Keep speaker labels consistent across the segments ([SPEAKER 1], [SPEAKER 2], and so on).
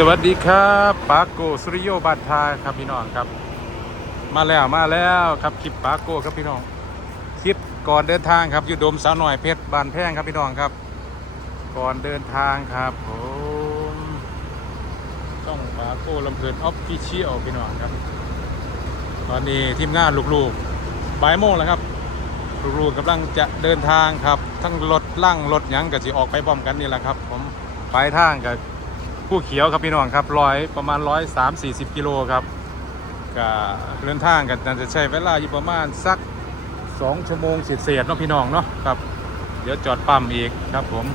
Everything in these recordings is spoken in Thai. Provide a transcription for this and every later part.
[SPEAKER 1] สวัสดีครับปาโกสุริโยบานทาครับพี่น้องครับ มาแล้วมาแล้วครับคลิปปาโกครับพี่น้องคลิปก่อนเดินทางครับอยู่ดมสาวหน่อยเพชรบานแพงครับพี่น้องครับ ก่อนเดินทางครับผมช่องปาโกลำเพลินออฟฟิเชียลพี่น้องครับ ตอนนี้ทีมงานลูกๆบ่ายโมงแล้วครับลูกๆกำลังจะเดินทางครับ ทั้งรถล่างรถยังก็จะออกไปพร้อมกันนี่แหละครับ ผมปลายทางกับ ผู้เขียวครับพี่น้องครับร้อยประมาณร้อยสามสี่สิบกิโลครับก็เดินทางกันน่าจะใช้เวลาอยู่ประมาณสักสองชั่วโมงเศษๆเนาะพี่น้องเนาะครับ เดี๋ยวจอดปั๊มอีกครับผม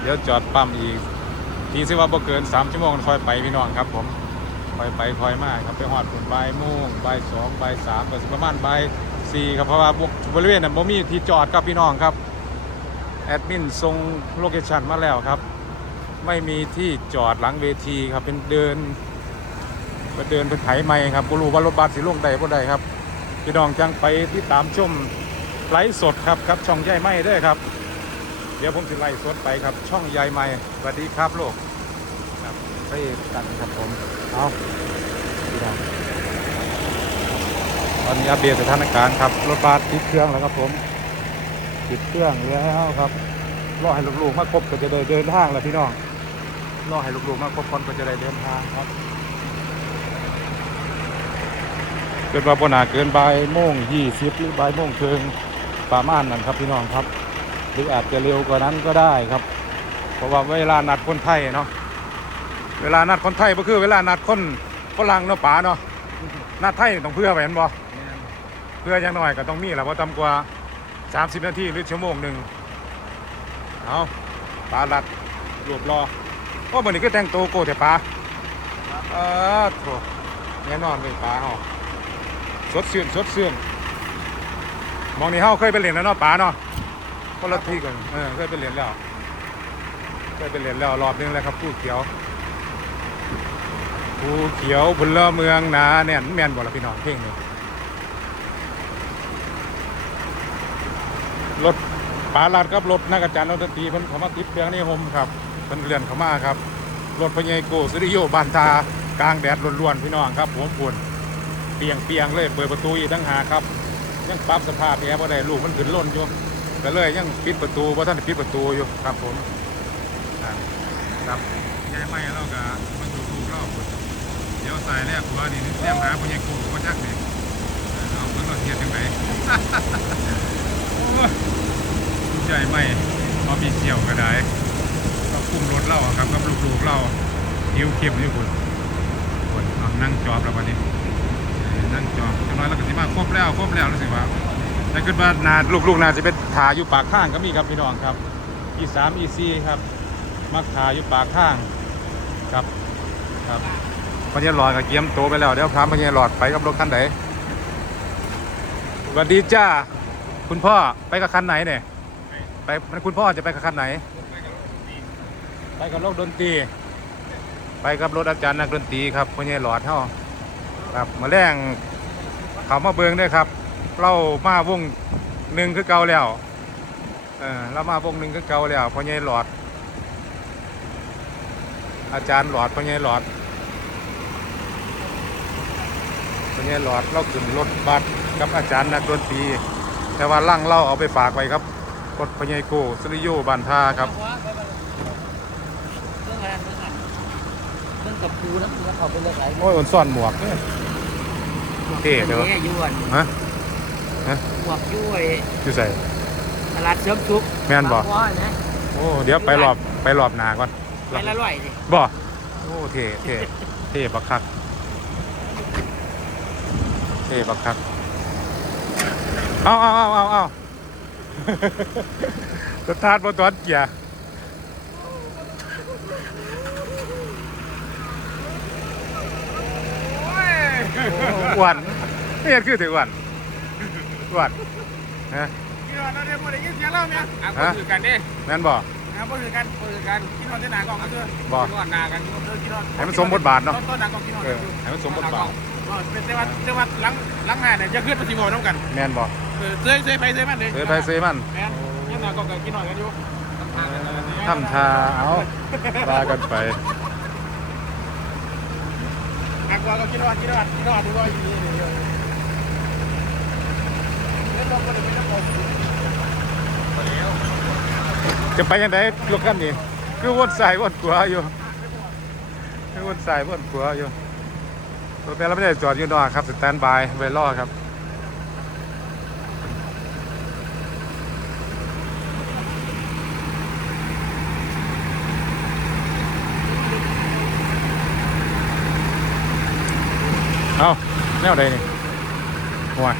[SPEAKER 1] เดี๋ยวจอดปั๊มอีก ทีซิว่าบ่เกินสามชั่วโมงค่อยไปพี่น้องครับผมค่อยไปค่อยมาครับไปหอดผลบ่ายโมงบ่ายสองใบสามก็สิประมาณใบสี่ครับเพราะว่าบริเวณนั้นบ่มีที่จอดครับพี่น้องครับแอดมินส่งโลเคชันมาแล้วครับ ไม่มีที่จอดหลังเวทีครับเป็นเดินไปเดินเป็นไถไม้ครับบรู้ว่ารถบัสสิลงใดบ่ใดครับพี่น้องจังไปที่ตามชมไลฟ์สดครับครับช่องใหญ่ไม้ด้วยครับ เดี๋ยวผมจะไล่สดไปครับ ช่องใหญ่ไม้สวัสดีครับโลกครับไปกันครับผมเอาพี่น้องตอนนี้อัปเดตสถานการณ์ครับรถบัสติดเครื่องแล้วครับผมติดเครื่องแล้วครับรอให้ลูกๆมาครบก็จะได้เดินทางแล้วพี่น้อง รอให้ลูกๆมาครบคนก็จะได้เดินทางครับเกิดว่าปนาเกินบ่ายโมงยี่สิบหรือบ่ายโมงเคิงประมาณนั้นครับพี่น้องครับ หรืออาจจะเร็วกว่านั้นก็ได้ครับ เพราะว่าเวลานัดคนไทยเนาะเวลานัดคนไทยก็คือเวลานัดคนฝรั่งเนาะป๋าเนาะนัดไทยต้องเพื่อไปเห็นบ่เพื่ออย่างน้อยก็ต้องมีแหละเพราะต่ำกว่า30นาทีหรือชั่วโมงหนึ่งเอาปลาลัดรวบรอ โอ้เหมือนนี้ก็แต่งตัวโกแต่ปลาเออโถแน่นอนเลยปลาเฮาสดเสื่อนสดเสื่อนมองนี่เฮาเคยไปเล่นแล้วเนาะปลาเนาะคนละที่กันเออเคยไปเล่นแล้วเคยไปเล่นแล้วรอบนึงแล้วครับผู้เขียวผู้เขียวพลเมืองนาแน่นแม่นบ่ละพี่น้องเพลงนี้รถปลาลาดครับรถนักอาจารย์นักดนตรีเพิ่นเขามาติดเครื่องนี่โฮมครับ เพิ่นเลื่อนเข้ามาครับ รถพญายโกสุริโยบานตากลางแดดล้วนๆพี่น้องครับผมปุ่นเปียงเปียงเลยเปิดประตูอีกตั้งหาครับ ยังปรับสภาพแอร์บ่ได้ลูกมันขึ้นล้นอยู่ก็เลยยังปิดประตูบ่ทันได้ปิดประตูอยู่ครับผมครับยายไม่เราก็มันอยู่ลูกเราพุ่นเดี๋ยวสายแรกหัวนี่แนมหาพญายโกบ่จักนี่เอาเพิ่นว่าเฮ็ดจังไดโอ้ยใหญ่ไม่พอมีเกี่ยวก็ได้ คุมรถเราครับกับลูกๆเราหิวเข็มอยู่คุณคนเอานั่งจอบแล้ววันนี้นั่งจอบจังน้อยเราก็สิมาครบแล้วครบแล้วรู้สึกว่าแต่คิดว่านาลูกๆนาจะเป็นถาอยู่ปากข้างก็มีครับพี่น้องครับอีสามอีซีครับมักถาอยู่ปากข้างครับครับพญาหลอดกับเกียมโตไปแล้วเดี๋ยวพาพญาหลอดไปกับรถคันไหนสวัสดีจ้าคุณพ่อไปกับคันไหนเนี่ยไปคุณพ่อจะไปกับคันไหน ไปกับรถดนตรี ไปกับรถอาจารย์นักดนตรีครับพ่อใหญ่หลอดเท่าครับมาแรงเขามาเบิงด้วยครับ เรามาวงหนึ่งคือเก่าแล้วเออเรามาวงหนึ่งคือเก่าแล้วพ่อใหญ่หลอด อาจารย์หลอดพ่อใหญ่หลอดพ่อใหญ่หลอดเราขึ้นรถบัสกับอาจารย์นักดนตรีแต่ว่าลั่งเล่าเอาไปฝากไว้ครับกดพญายโกสริโยบานท่าครับ
[SPEAKER 2] งอะไรเรื่องอะไรเรื่องกับปูนแล้วเขาไปเลือกอะไร
[SPEAKER 1] โอ้ยอ่อนซ่อนหมวกเนี่ยเท่เด้อ
[SPEAKER 2] นี่ยวน
[SPEAKER 1] ฮะ
[SPEAKER 2] หมวกย้วย
[SPEAKER 1] อยู่ใส่
[SPEAKER 2] ตลาดเสริมสุข
[SPEAKER 1] แม่นบ่โอ้เดี๋ยวไปรอบไปรอบหนาก่อน
[SPEAKER 2] ไปละร้อยดิ
[SPEAKER 1] บ่โอ้เท่เท่เท่บักคักเท่บักคักเอาเอาเอาเอาเอาสตาร์ทบนตอนเกียร์โอ้อ้วนนี่คือถืออ้วนอ้วนฮะ
[SPEAKER 3] พี่นอนเราเดี๋ยวบ่ได้ยินเสียงเราเนี่ยอะ
[SPEAKER 1] ฮะ
[SPEAKER 3] บ่ถือกันเด้
[SPEAKER 1] แม่นบ่
[SPEAKER 3] อะบ่ถือกันบ่ถือกันพี่นอนที่หน้ากล้องก็คือ
[SPEAKER 1] บ่
[SPEAKER 3] พี่นอนหน้ากันเออพี่นอน
[SPEAKER 1] ให้มันสมบทบาทเนาะ
[SPEAKER 3] ต้นหน้ากล้องพี่นอน
[SPEAKER 1] เออให้มันสมบทบาท
[SPEAKER 3] เออเป็นแต่ว่าแต่ว่าหลังหลังหน้าเนี่ยจะขึ้นมาสิบ่น้ำกัน
[SPEAKER 1] แม่นบ่
[SPEAKER 3] เออเซยเซยไปเซยมันเลย
[SPEAKER 1] เซยไปเซยมัน
[SPEAKER 3] แม่นยังหน้ากล้องกับพี่นอนกันอยู่
[SPEAKER 1] ทำทาเอาลากันไป
[SPEAKER 3] ว่าก็คิดว่าคิดว่าคิดว่าดูว่าอย่างนี้เลยเล่นรถก็เลย
[SPEAKER 1] จะไปยังไงลูกกันนี่คือวนสายวนขวาอยู่คือวนสายวนขวาอยู่รถแต่เราไม่ได้จอดอยู่นอกครับสแตนบายไว้รอครับ เอาแนวใดนี่ห่วย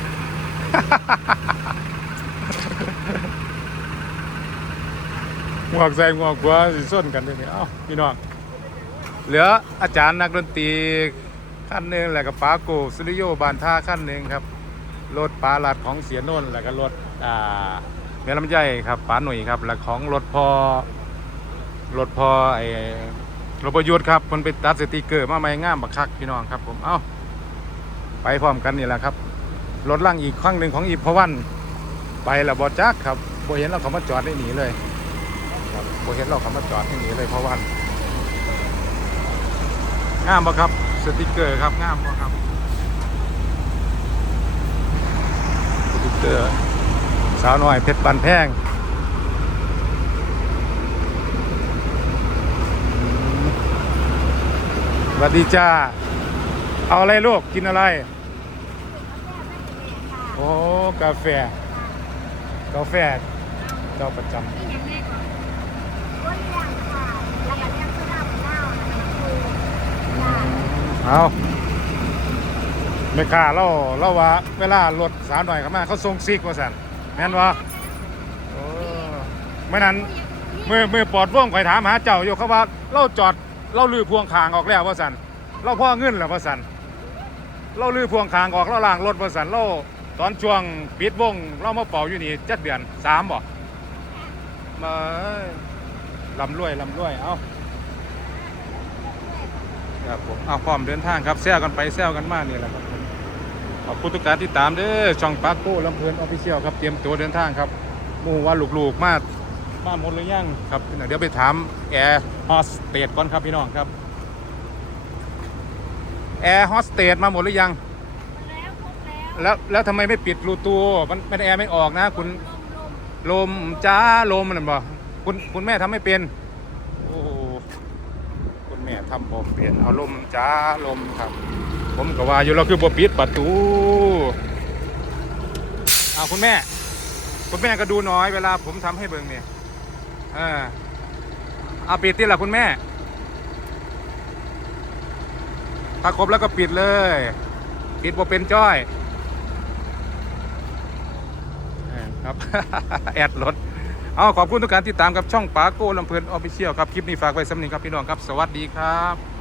[SPEAKER 1] หมวกใส่หมวกหัวสิส้นกันเลยนี่เอ้าพี่น้องเหลืออาจารย์นักดนตรีขั้นหนึ่งแล้วก็ป้าโกสุริโยบานท่าขั้นหนึ่งครับรถปลาลัดของเสียโนนท์แล้วก็รถอ่าเมลำใหญ่ครับป้าหนุ่ยครับแล้วของรถพอรถพอไอ้รถประยุทธ์ครับมันไปตัดสติกเกอร์มาไม่งามบักคักพี่น้องครับผมเอ้า ไปพร้อมกันนี่แหละครับรถล่างอีกครั้งหนึ่งของอีพวัน ไปล้วบอจักครับบเห็นเราเขามาจอดได้หนีเลยบโบเห็นเราเขามาจอดที่นี่เลยพาว่างามบ่ครับสติกเกอร์ครับงามบ่ครับสติกเกอร์สาวน้อยเพชรปันแพงสวัสดีจ้า เอาอะไรลูกกินอะไรโอ้กาแฟ กาแฟเจ้าประจำ
[SPEAKER 4] นี่ยังไงก่อนก็เลี้ยงค่ะแล้วก็เลี้ยงเพื่อนเราเล่าแล้วก็คือค่ะ
[SPEAKER 1] เอาไม่กล้าเล่าเล่าว่าเวลารถสาวหน่อยเข้ามาเขาส่งซิกว่าสันแม่นวะโอ้ไม่นั้นเมื่อเมื่อปลอดว่องข่อยถามหาเจ้าอยู่เขาว่าเล่าจอดเล่าลือพวงคางออกแล้วว่าสันเล่าพ่อเงินแล้วว่าสัน เล่าลือพวงคางออกเล่าล่างรถว่าสันเล่าตอนช่วงปิดวงเล่ามาเป่าอยู่นี่เจ็ดเดือนสามบ่มาลำรวยลำรวยเอ้าครับผมเอาพร้อมเดินทางครับแซวกันไปแซวกันมานี่แหละครับขอบคุณทุกการที่ตามเด้อช่องปาโก้ลำเพลินออฟฟิเชียลครับเตรียมตัวเดินทางครับมู่ว่าลูกๆมามาหมดหรือยังครับเดี๋ยวไปถามแอร์โฮสเตสก่อนครับพี่น้องครับ แอร์โฮสเตสมาหมดหรือยัง
[SPEAKER 4] แล้วครบแล้ว
[SPEAKER 1] แล้วแล้วทำไมไม่ปิดรูตูมันมันแอร์ไม่ออกนะ คุณ
[SPEAKER 4] ลมลม
[SPEAKER 1] ลมจ้าลมมันบ่คุณคุณแม่ทำไม่เป็น โอ้คุณแม่ทำผมเปลี่ยนเอาลมจ้าลมครับ ผมก็ว่าอยู่เราคือบ่ปิดประตูเอาคุณแม่ คุณแม่ก็ดูน้อยเวลาผมทำให้เบิ่งเนี่ยเออเอาปิดที่ละคุณแม่ ถ้าครบแล้วก็ปิดเลย ปิดบ่เป็นจ้อยครับ แอดรถเอาขอบคุณทุกการติดตามกับช่องปาโก้ลำเพลินออฟฟิเชียลครับ คลิปนี้ฝากไว้สำนึกครับพี่น้องครับ สวัสดีครับ